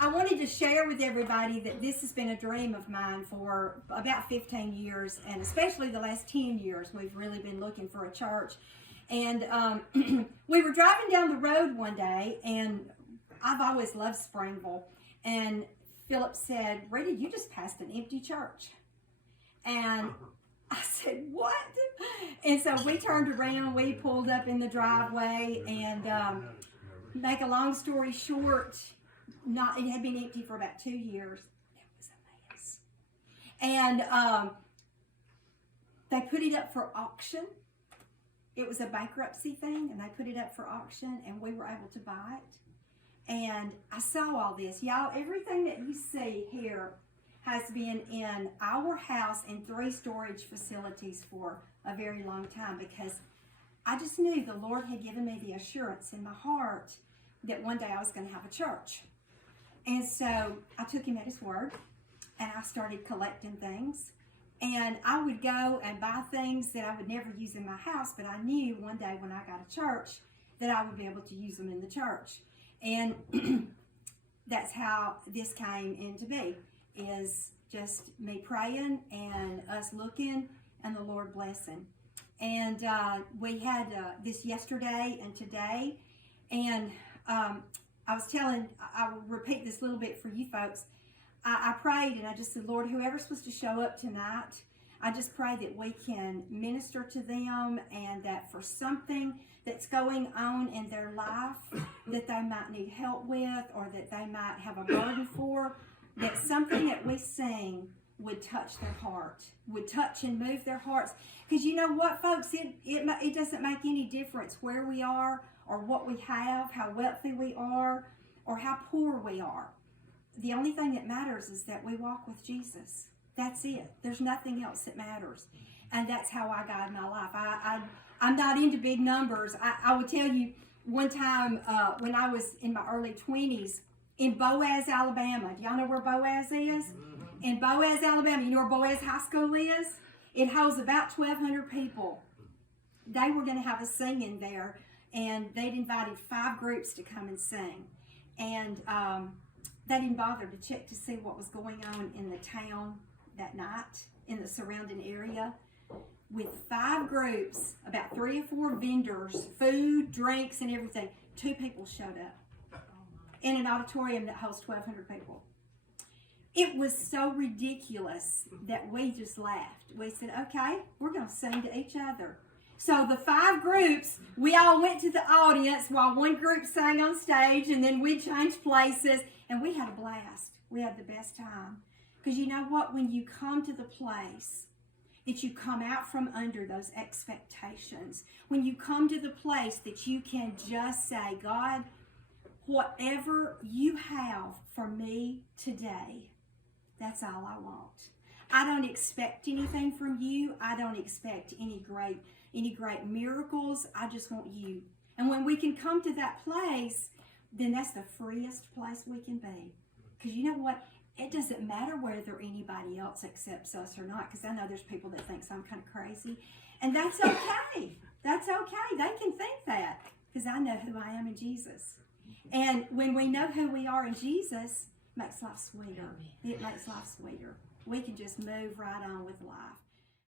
I wanted to share with everybody that this has been a dream of mine for about 15 years, and especially the last 10 years, we've really been looking for a church. And we were driving down the road one day, and I've always loved Springville, and Philip said, Rita, you just passed an empty church. And I said, what? And so we turned around, we pulled up in the driveway, and make a long story short, it had been empty for about 2 years. It was a mess. And they put it up for auction. It was a bankruptcy thing, and they put it up for auction, and we were able to buy it. And I saw all this. Y'all, everything that you see here has been in our house in 3 storage facilities for a very long time, because I just knew the Lord had given me the assurance in my heart that one day I was going to have a church. And so I took him at his word, and I started collecting things. And I would go and buy things that I would never use in my house, but I knew one day when I got a church that I would be able to use them in the church. And that's how this came into be, is just me praying and us looking and the Lord blessing. And we had this yesterday and today, and I was telling, I will repeat this a little bit for you folks. I prayed, and I just said, Lord, whoever's supposed to show up tonight, I just pray that we can minister to them, and that for something that's going on in their life that they might need help with, or that they might have a burden for, that something that we sing would touch their heart, would touch and move their hearts. Because you know what, folks, it doesn't make any difference where we are, or what we have, how wealthy we are, or how poor we are. The only thing that matters is that we walk with Jesus. That's it. There's nothing else that matters. And that's how I guide my life. I'm not into big numbers. I would tell you, one time when I was in my early 20s, in Boaz, Alabama. Do y'all know where Boaz is? In Boaz, Alabama. You know where Boaz High School is? It holds about 1,200 people. They were going to have a singing there, and they'd invited 5 groups to come and sing. And they didn't bother to check to see what was going on in the town that night, in the surrounding area. With 5 groups, about 3 or 4 vendors, food, drinks, and everything, 2 people showed up in an auditorium that holds 1,200 people. It was so ridiculous that we just laughed. We said, okay, we're going to sing to each other. So the 5 groups, we all went to the audience while one group sang on stage, and then we changed places, and we had a blast. We had the best time. Because you know what? When you come to the place that you come out from under those expectations, when you come to the place that you can just say, God, whatever you have for me today, that's all I want. I don't expect anything from you. I don't expect any great miracles. I just want you. And when we can come to that place, then that's the freest place we can be. Because you know what? It doesn't matter whether anybody else accepts us or not, because I know there's people that think I'm kind of crazy. And that's okay. That's okay. They can think that, because I know who I am in Jesus. And when we know who we are in Jesus, it makes life sweeter. It makes life sweeter. We can just move right on with life.